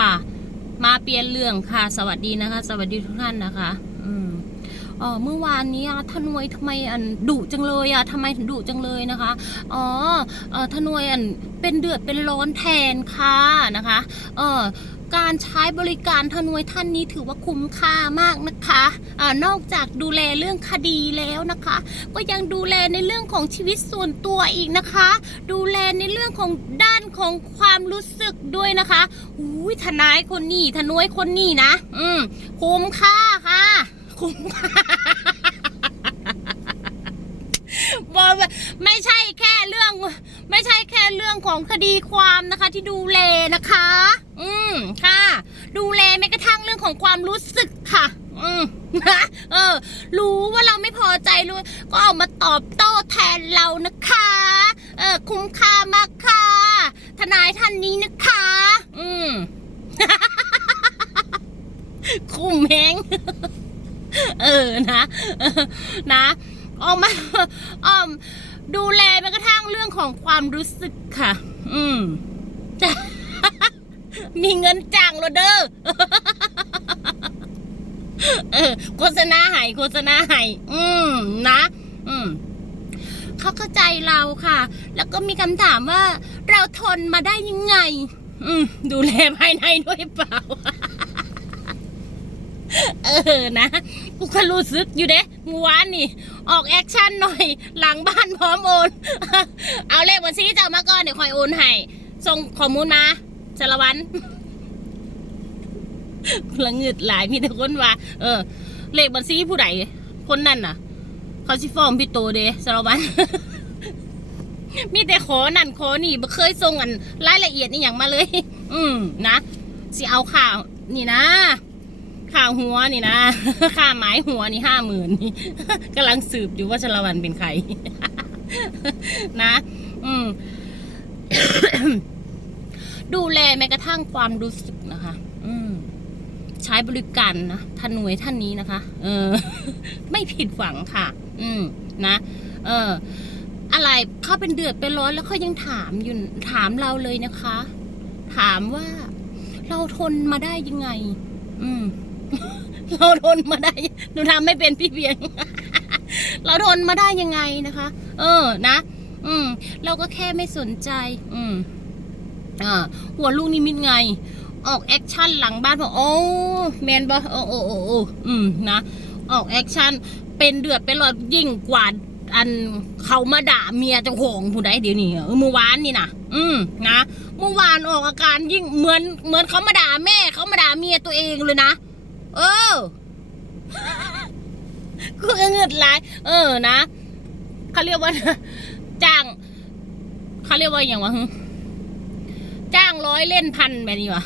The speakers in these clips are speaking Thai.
ค่ะ มาเปลี่ยนเรื่องค่ะ สวัสดีนะคะ สวัสดีทุกท่านนะคะ อืมเออเมื่อวานนี้อะทนวยทำไมอันดุจังเลยอะทำไมถึงดุจังเลยนะคะ อ๋อเออทนวยอันเป็นเดือดเป็นร้อนแทนค่ะนะคะ เออ การใช้บริการทนวยท่านนี้ถือว่าคุ้มค่ามากนะคะอนอกจากดูแลเรื่องคดีแล้วนะคะ ก็ยังดูแลในเรื่องของชีวิตส่วนตัวอีกนะคะ ดูแลในเรื่องของด้านของความรู้สึกด้วยนะคะอุ้ยทนายคนนี้ทนวยคนนี้นะ อืมคุ้มค่าค่ะ คุ้มค่าบอกว่าไม่ใช่แค่เรื่อง ไม่ใช่แค่เรื่องของคดีความนะคะที่ดูแลนะคะ อืมค่ะ ดูแลแม้กระทั่งเรื่องของความรู้สึกค่ะ อืมนะเออ รู้ว่าเราไม่พอใจรู้ก็เอามาตอบโต้แทนเรานะคะ เออ คุ้มค่ามากค่ะทนายท่านนี้นะคะ อืมคุ้มแฮงเออนะออนะออกมาอ้อม ดูแลแม้กระทั่งเรื่องของความรู้สึกค่ะ อืมมีเงินจ้างแล้วเด้อเออโฆษณาให้โฆษณาให้อืมนะ อืมเขาเข้าใจเราค่ะ แล้วก็มีคำถามว่า เราทนมาได้ยังไง อืม ดูแลภายในด้วยเปล่า เออนะ กูก็รู้สึกอยู่เด้ เมื่อวานนี่ ออกแอคชั่นหน่อย หลังบ้านพร้อมโอน เอาเลขบัญชีเจ้ามาก่อนเดี๋ยวคอยโอนให้ส่งข้อมูลมาสารวันละเงืดหลายมีแต่คนว่า เออ เลขบัญชีผู้ใดคนนั่นน่ะ เขาสิฟ้องพี่โตเดสารวัตรมีแต่ขอนั่นขอนี่บ่เคยส่งอันรายละเอียดนี่อย่างมาเลย อืมนะสิเอาข่าว นี่นะ ข่าหัวนี่นะ ค่าหมายหัวนี่ห้าหมื่นนี่กำลังสืบอยู่ว่าชลวันเป็นใคร นะ อืม ดูแลแม้กระทั่งความรู้สึกนะคะ อืม ใช้บริการนะท่านหน่วยท่านนี้นะคะ เออ ไม่ผิดหวังค่ะ อืม นะ เออ อะไรเขาเป็นเดือดเป็นร้อนแล้วเขายังถามอยู่ถามเราเลยนะคะ ถามว่าเราทนมาได้ยังไง อืม เราทนมาได้หนูทำไม่เป็นพี่เพียง เราทนมาได้ยังไงนะคะ เออนะ อืม เราก็แค่ไม่สนใจ อืมอ่าหัวลูกนิมิตไง ออกแอคชั่นหลังบ้านบอกโอ้แมนบอโอ้โอ้โอ้โอ้อืมนะออกแอคชั่นเป็นเดือดเป็นรอนยิ่งกว่าอันเขามาด่าเมียเจ้าของผู้ใดเดี๋ยวนี้เมื่อวานนี่นะอืมนะเมื่อวานออกอาการยิ่งเหมือนเหมือนเขามาด่าแม่เขามาด่าเมียตัวเองเลยนะ เออกูเงิดหลยเออนะเขาเรียกว่าจ้างเขาเรียกว่าอย่างวะจ้างร้อยเล่นพันแบบนี้วะ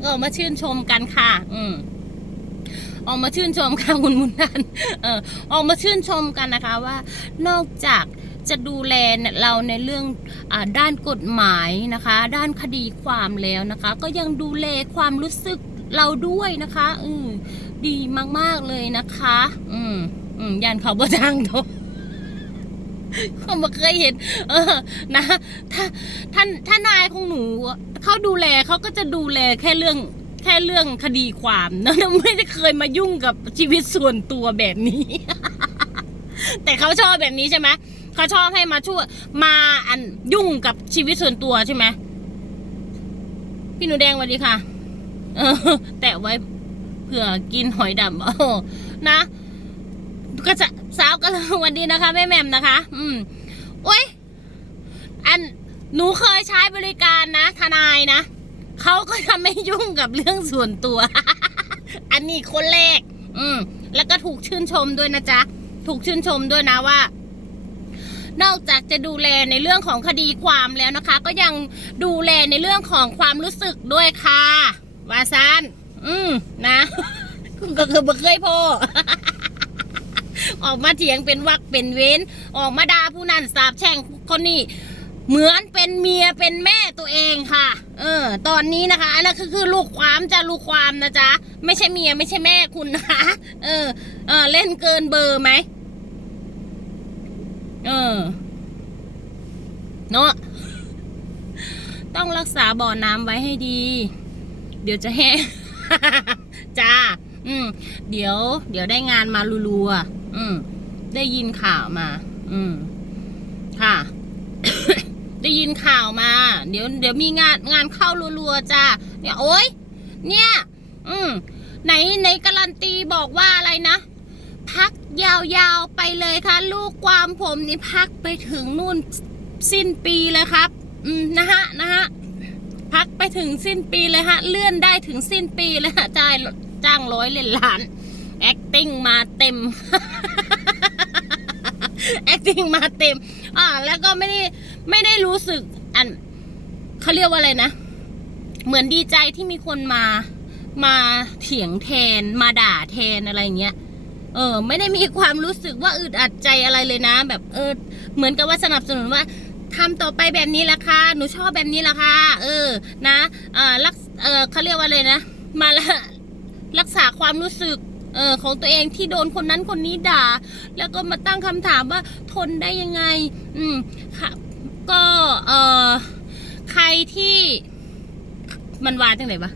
เออมาชื่นชมกันค่ะ อืมออกมาชื่นชมค่ะคุณมุนนันเออออกมาชื่นชมกันนะคะว่า นอกจาก จะดูแลเราในเรื่องอด้านกฎหมายนะคะ ด้านคดีความแล้วนะคะ ก็ยังดูแลความรู้สึกเราด้วยนะคะอืมดีมากๆเลยนะคะ อืมอืมยันเขาบ่ทางโตเขาไม่เคยเห็น เออ นะ ถ้าท่านท่านนายของหนูเขาดูแลเขาก็จะดูแลแค่เรื่องแค่เรื่องคดีความนะไม่ได้เคยมายุ่งกับชีวิตส่วนตัวแบบนี้ แต่เขาชอบแบบนี้ใช่ไหม เขาชอบให้มาช่วยมาอันยุ่งกับชีวิตส่วนตัวใช่ไหมพี่หนูแดงสวัสดีค่ะ เออ แตะไว้เผื่อกินหอยดำโอ้นะก็จะสาวก็วันดีนะคะแม่แม่มนะคะ อืมโอ้ยอันหนูเคยใช้บริการนะ ทนายนะเขาก็จะไม่ยุ่งกับเรื่องส่วนตัว อันนี้คนแรก อืม แล้วก็ถูกชื่นชมด้วยนะจ๊ะ ถูกชื่นชมด้วยนะว่า นอกจากจะดูแลในเรื่องของคดีความแล้วนะคะ ก็ยังดูแลในเรื่องของความรู้สึกด้วยค่ะวาซานอืมนะก็คือบ่เคยพ่อออกมาเถียงเป็นวักเป็นเว้น ออกมาด่าผู้นั้นสาบแช่งคนนี้เหมือนเป็นเมียเป็นแม่ตัวเองค่ะ เออ ตอนนี้นะคะ อันนั้นคือคือลูกความจะลูกความนะจ๊ะ ไม่ใช่เมียไม่ใช่แม่คุณนะคะ เออ เออ เล่นเกินเบอร์ไหม เนาะต้องรักษาบ่อน้ำไว้ให้ดี เดี๋ยวจะแห้งจ้า อืม เดี๋ยว เดี๋ยวได้งานมารัวๆอืม ได้ยินข่าวมา อืม ค่ะ ได้ยินข่าวมา เดี๋ยว เดี๋ยวมีงานงานเข้ารัวๆจ้าเนี่ยโอ๊ย เนี่ย อืม ไหนไหนการันตีบอกว่าอะไรนะพัก ยาวๆไปเลยค่ะ ลูกความผมนี่พักไปถึงนู่นสิ้นปีเลยครับ อืมนะฮะนะฮะพักไปถึงสิ้นปีเลยฮะ เลื่อนได้ถึงสิ้นปีเลยฮะจ่ายจ้างร้อยเล่นล้าน acting มาเต็ม acting มาเต็ม อ่า แล้วก็ไม่ได้ไม่ได้รู้สึกอันเขาเรียกว่าอะไรนะ เหมือนดีใจที่มีคนมา มาเถียงแทน มาด่าแทนอะไรอย่างเงี้ย เออ ไม่ได้มีความรู้สึกว่าอึดอัดใจอะไรเลยนะ แบบเออ เหมือนกับว่าสนับสนุนว่าทำต่อไปแบบนี้ละค่ะ หนูชอบแบบนี้ละค่ะ เออ นะเออรัก เออเขาเรียกว่าอะไรนะ มาละรักษาความรู้สึก เออของตัวเองที่โดนคนนั้นคนนี้ด่า แล้วก็มาตั้งคำถามว่าทนได้ยังไง อืม ค่ะ ก็ เออใครที่ มันวาจังไหนวะ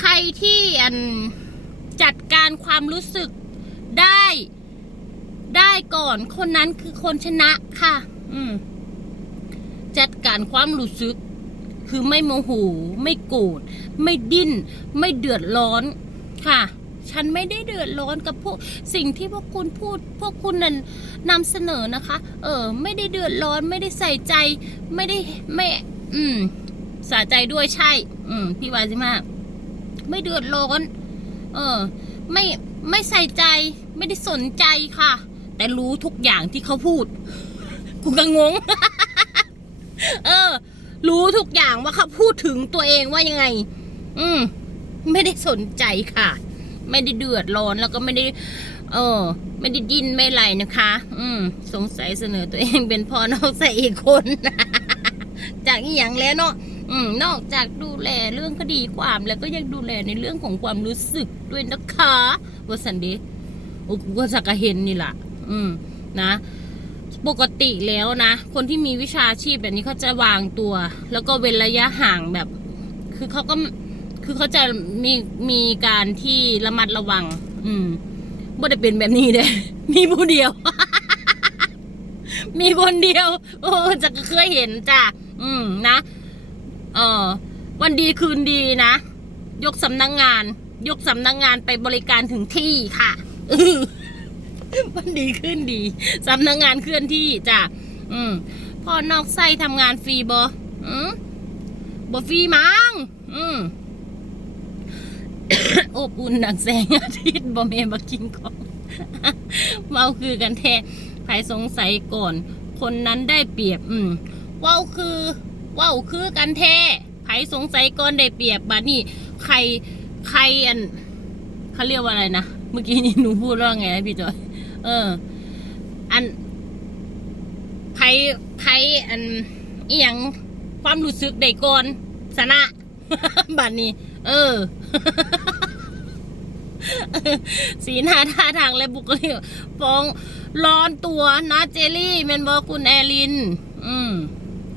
ใครที่อันจัดการความรู้สึก ได้ ได้ก่อนคนนั้นคือคนชนะค่ะ อืม จัดการความรู้สึก คือไม่โมโหไม่โกรธไม่ดิ้น ไม่เดือดร้อนค่ะ ฉันไม่ได้เดือดร้อนกับพวกสิ่งที่พวกคุณพูด พวกคุณนั้นนำเสนอนะคะ เออ ไม่ได้เดือดร้อนไม่ได้ใส่ใจ ไม่ได้ไม่ อืมสะใจด้วยใช่ อืม พี่วาซิมา ไม่เดือดร้อน เออ ไม่ ไม่ใส่ใจไม่ได้สนใจค่ะ แต่รู้ทุกอย่างที่เขาพูดกูก็งง เออ รู้ทุกอย่างว่าเขาพูดถึงตัวเองว่ายังไง อืม ไม่ได้สนใจค่ะ ไม่ได้เดือดร้อนแล้วก็ไม่ได้ เออ ไม่ได้ดินไม่ไหลนะคะ อืม สงสัยเสนอตัวเองเป็นพ่อนอกใส่อีกคนจากอีหยังแล้วเนาะอืม นอกจากดูแลเรื่องคดีความแล้วก็ยังดูแลในเรื่องของความรู้สึกด้วยนะคะ ว่าสันเดโอ้กูก็สักกะเห็นนี่แหละอืมนะ ปกติแล้วนะ คนที่มีวิชาชีพแบบนี้เขาจะวางตัว แล้วก็เว้นระยะห่างแบบ คือเขาก็คือเขาจะมีมีการที่ระมัดระวัง อืมบ่ได้เป็นแบบนี้เด้มีผู้เดียว มีคนเดียว โอ้จะเคยเห็นจ้ะอืมนะ เออวันดีคืนดีนะ ยกสำนักงงาน ยกสำนักงงานไปบริการถึงที่ค่ะอื้อวันดีขึ้นดีสำนักงงานเคลื่อนที่จ้ะอืมพ่อนอกไส้ทำงานฟรีบออืมบฟรีมั้งอืมอบอุ่นดังแสงอาทิตย์บอเมบักกิงของเมาคือกันแท้ใครสงสัยก่อน คนนั้นได้เปรียบ อืมเว้าคือเว้าคือกันแท้ใครสงสัยก่อนได้เปรียบบัดนี้ใคร ใครอันเขาเรียกว่าอะไรนะ เมื่อกี้นี้หนูพูดว่าไงนะพี่จอย เออ อันไผไผอันอีหยังความรู้สึกได้ก่อนสนะบัดนี้ เออสีหน้าท่าทางและบุคลิกฟ้องร้อนตัวนะเจลลี่แมนบอกคุณแอลิน อืม